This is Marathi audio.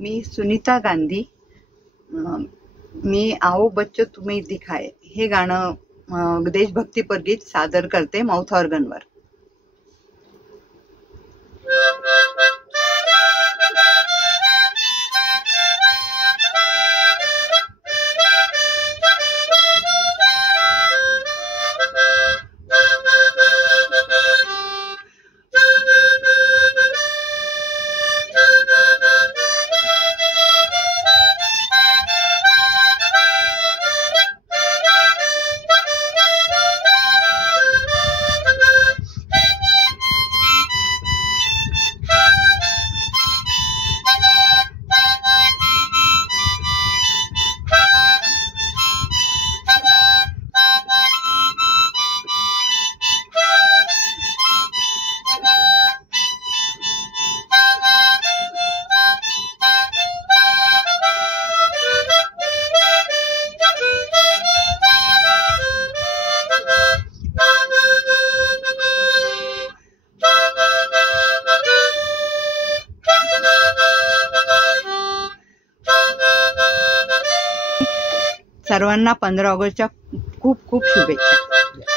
मी सुनीता गांधी. मी आओ बच्चो तुम्हें दिखाए हे गाणं देशभक्तीपर गीत सादर करते माउथ ऑर्गनवर. सर्वांना 15 ऑगस्टच्या खूप खूप शुभेच्छा.